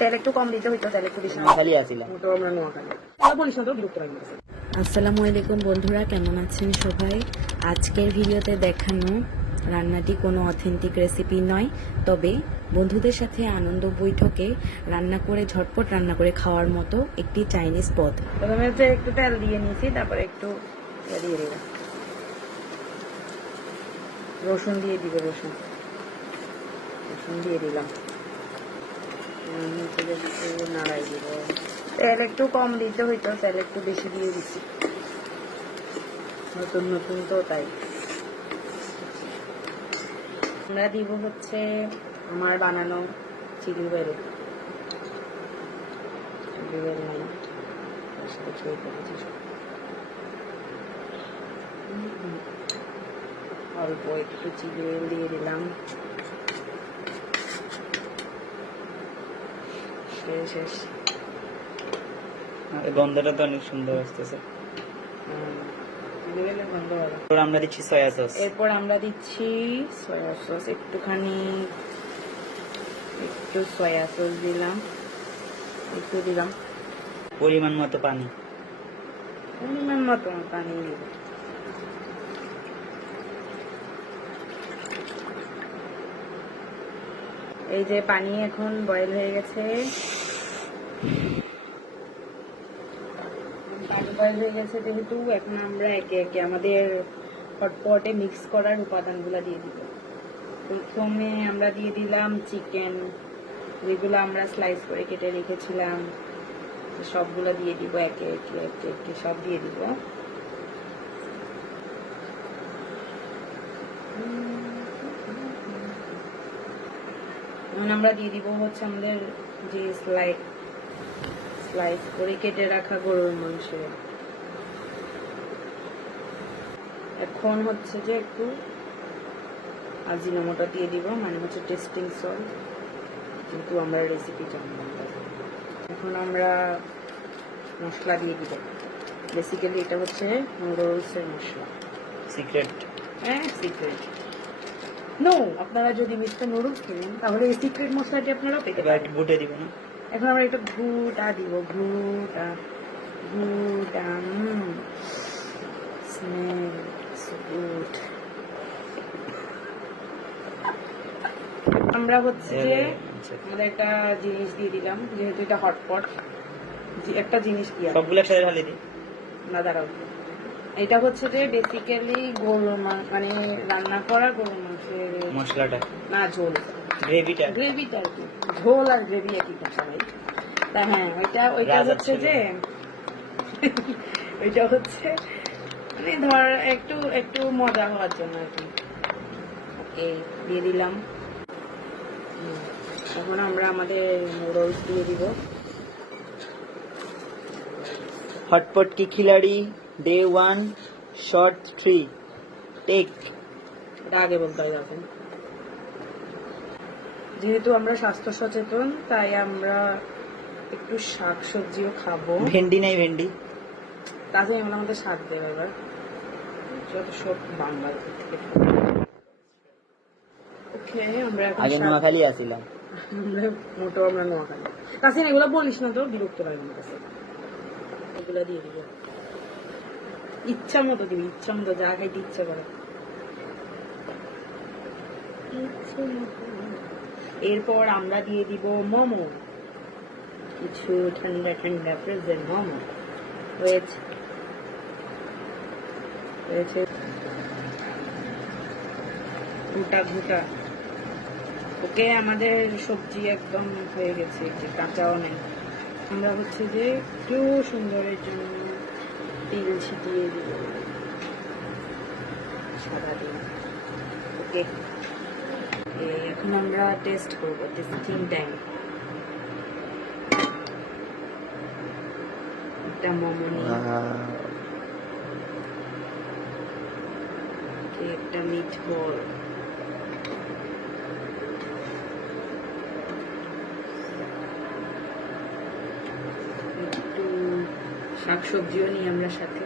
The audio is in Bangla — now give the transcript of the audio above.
তেল একটু কম দিতে হইতো, তেল একটু বেশি খালি আসিলাম তো আমরা নোয়া খালি বলিস না তো বিরক্ত লাগে। আসসালামু আলাইকুম বন্ধুরা, কেমন আছেন সবাই? আজকের ভিডিওতে দেখানো রান্নাটি কোনো অথেন্টিক রেসিপি নয়, তবে বন্ধুদের সাথে আনন্দ বৈঠকে রান্না করে ঝটপট রান্না করে খাওয়ার মতো একটি চাইনিজ পদ। প্রথমে হচ্ছে একটু তেল দিয়ে নিয়েছি, তারপরে একটু দিয়ে দিলাম রসুন দিয়ে দিব, রসুন দিয়ে দিলাম, নাড়াই দিব। তেল একটু কম দিতে হইতো, তেল একটু বেশি দিয়ে দিচ্ছি, নতুন নতুন তো তাই। আমরা দিব হচ্ছে আমার বানানো চিলি বেড়ে, নাই অল্প একটু চিলি বেল দিয়ে দিলাম, শেষ। গন্ধটা তো অনেক সুন্দর আসতেছে। আমরা দিচ্ছি সয়া সস। এরপর আমরা দিচ্ছি সয়া সস, একটু সয়া সস দিলাম, একটু দিলাম পরিমাণ মতো পানি দিব। এই যে পানি এখন বয়েল হয়ে গেছে, যেহেতু এখন আমরা একে একে আমাদের হটপটে মিক্স করার উপাদানগুলো দিয়ে দিব। প্রথমে আমরা দিয়ে দিলাম চিকেন, যেগুলো আমরা স্লাইস করে কেটে রেখেছিলাম, সবগুলো দিয়ে দিব, একে একে সব দিয়ে দিব। এখন আমরা দিয়ে দিব হচ্ছে আমাদের যে স্লাইস করে কেটে রাখা গরুর মাংস। এখন হচ্ছে যে একটু আজিনোমোটো দিয়ে দিব, মানে হচ্ছে টেস্টিং সল্ট, কিন্তু আমরা রেসিপি জানি না। এখন আমরা মশলা দিয়ে দিব, বেসিক্যালি এটা হচ্ছে নুডলসের মশলা, সিক্রেট। হ্যাঁ সিক্রেট। নো, আপনারা যদি মিস্টার নুডলস কিনেন তাহলে এই সিক্রেট মশলাটি আপনারা পেতে পারেন। গুটে দিব না? এখন আমরা একটু ঘুটা দিব, ঘুটা স্মেল সো গুড। আমরা হচ্ছে যে আমাদের একটা জিনিস দিয়ে দিলাম, যেহেতু এটা হটপট, একটা জিনিস দিয়ে সবগুলো একসাথে ঢালি দিই না, দাঁড়াও। এটা হচ্ছে যে বেসিক্যালি গরুর মানে রান্না করা গরুর মাংসের মশলাটা, না ঝোল, গ্রেভিটা আর কি, ঝোল আর গ্রেভি একই কথা ভাই। তা হ্যাঁ, ওইটা হচ্ছে যে ওইটা হচ্ছে মানে ধর একটু মজা হওয়ার জন্য আর কি। ওকে, দিয়ে দিলাম। এখন আমরা আমাদের নুডলস দিয়ে দিব। হটপট কি খিলাড়ি, ডে 1 শর্ট 3 টেক। এটা আগে বলতে হয় এখন। যেহেতু আমরা স্বাস্থ্য সচেতন, তাই আমরা একটু শাকসবজিও খাবো। ভেন্ডি নাই? ভেন্ডি কাজে আমরা আমাদের শাক দেবো এবার, যত সব বাংলার থেকে। ওকে, আমরা এখন আগে নোয়াখালী আসিলাম। আমরা নোয়াখালী কাছে, এগুলো বলিস না তো, বিরক্ত লাগে আমার কাছে। এগুলো দিয়ে দিব, ইচ্ছা মতো দিবি, ইচ্ছা মতো যা খাইতে ইচ্ছা করে। এরপর আমরা দিয়ে দিব মোমো, কিছু ঠান্ডা ফ্রোজেন মোমো হয়েছে। ঘুটা। ওকে, আমাদের সবজি একদম হয়ে গেছে, কাঁচাও নেই। আমরা হচ্ছে যে একটু সুন্দরের জন্য তেল ছিটিয়ে দিব, সাদা তেল। ওকে, এখন আমরা টেস্ট করবো, টেস্টিং টাইম। একটা মোমো নিয়ে একটা মিট বল, একটু শাকসবজিও নিই আমরা সাথে।